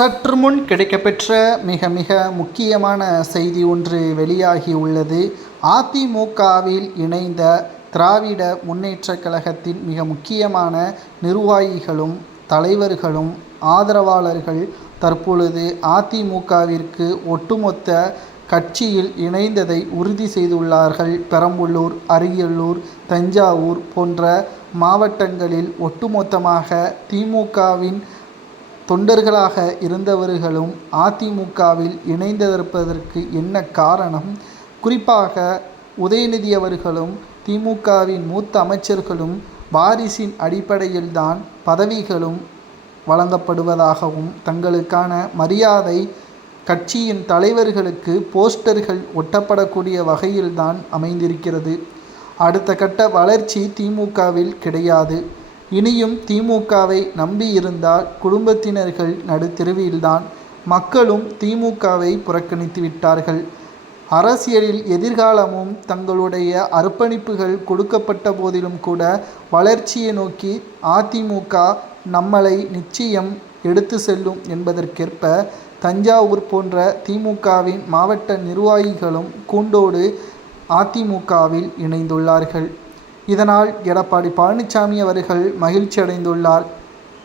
சற்று முன் கிடைக்கப்பெற்ற மிக மிக முக்கியமான செய்தி ஒன்று வெளியாகி உள்ளது. அதிமுகவில் இணைந்த திராவிட முன்னேற்றக் கழகத்தின் மிக முக்கியமான நிர்வாகிகளும் தலைவர்களும் ஆதரவாளர்கள் தற்பொழுது அதிமுகவிற்கு ஒட்டுமொத்த கட்சியில் இணைந்ததை உறுதி செய்துள்ளார்கள். பெரம்பலூர், அரியலூர், தஞ்சாவூர் போன்ற மாவட்டங்களில் ஒட்டுமொத்தமாக திமுகவின் தொண்டர்களாக இருந்தவர்களும் அதிமுகவில் இணைந்திருப்பதற்கு என்ன காரணம்? குறிப்பாக உதயநிதி அவர்களும் திமுகவின் மூத்த அமைச்சர்களும் வாரிசின் அடிப்படையில்தான் பதவிகளும் வழங்கப்படுவதாகவும், தங்களுக்கான மரியாதை கட்சியின் தலைவர்களுக்கு போஸ்டர்கள் ஒட்டப்படக்கூடிய வகையில்தான் அமைந்திருக்கிறது. அடுத்த கட்ட வளர்ச்சி திமுகவில் கிடையாது. இனியும் திமுகவை நம்பியிருந்தால் குடும்பத்தினர்கள் நடுத்தெருவில்தான். மக்களும் திமுகவை புறக்கணித்து விட்டார்கள். அரசியலில் எதிர்காலமும் தங்களுடைய அர்ப்பணிப்புகள் கொடுக்கப்பட்ட போதிலும் கூட வளர்ச்சியை நோக்கி அதிமுக நம்மளை நிச்சயம் எடுத்து செல்லும் என்பதற்கேற்ப தஞ்சாவூர் போன்ற திமுகவின் மாவட்ட நிர்வாகிகளும் கூண்டோடு அதிமுகவில் இணைந்துள்ளார்கள். இதனால் எடப்பாடி பழனிசாமி அவர்கள் மகிழ்ச்சி அடைந்துள்ளார்.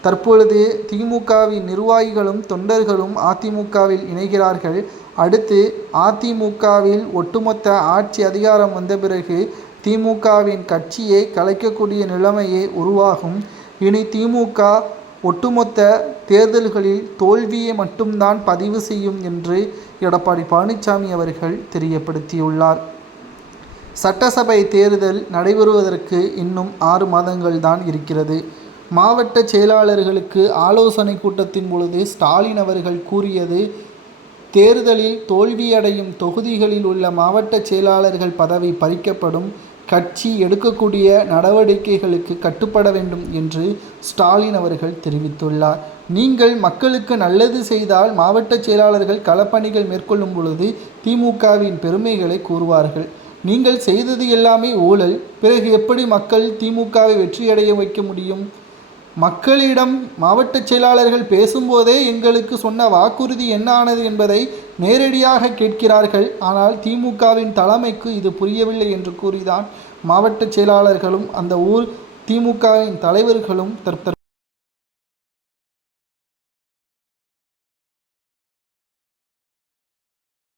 தற்பொழுது திமுகவின் நிர்வாகிகளும் தொண்டர்களும் அதிமுகவில் இணைகிறார்கள். அடுத்து அதிமுகவில் ஒட்டுமொத்த ஆட்சி அதிகாரம் வந்த பிறகு திமுகவின் கட்சியை கலைக்கக்கூடிய நிலைமையே உருவாகும். இனி திமுக ஒட்டுமொத்த தேர்தல்களில் தோல்வியை மட்டும்தான் பதிவு செய்யும் என்று எடப்பாடி பழனிசாமி அவர்கள் தெரியப்படுத்தியுள்ளார். சட்டசபை தேர்தல் நடைபெறுவதற்கு இன்னும் 6 மாதங்கள் தான் இருக்கிறது. மாவட்ட செயலாளர்களுக்கு ஆலோசனை கூட்டத்தின் பொழுது ஸ்டாலின் அவர்கள் கூறியது, தேர்தலில் தோல்வியடையும் தொகுதிகளில் உள்ள மாவட்ட செயலாளர்கள் பதவி பறிக்கப்படும், கட்சி எடுக்கக்கூடிய நடவடிக்கைகளுக்கு கட்டுப்பட வேண்டும் என்று ஸ்டாலின் அவர்கள் தெரிவித்துள்ளார். நீங்கள் மக்களுக்கு நல்லது செய்தால் மாவட்ட செயலாளர்கள் களப்பணிகள் மேற்கொள்ளும் பொழுது திமுகவின் பெருமைகளை கூறுவார்கள். நீங்கள் செய்தது எல்லாமே ஊழல், பிறகு எப்படி மக்கள் திமுகவை வெற்றியடைய வைக்க முடியும்? மக்களிடம் மாவட்ட செயலாளர்கள் பேசும்போதே எங்களுக்கு சொன்ன வாக்குறுதி என்ன ஆனது என்பதை நேரடியாக கேட்கிறார்கள். ஆனால் திமுகவின் தலைமைக்கு இது புரியவில்லை என்று கூறிதான் மாவட்ட செயலாளர்களும் அந்த ஊர் திமுகவின் தலைவர்களும்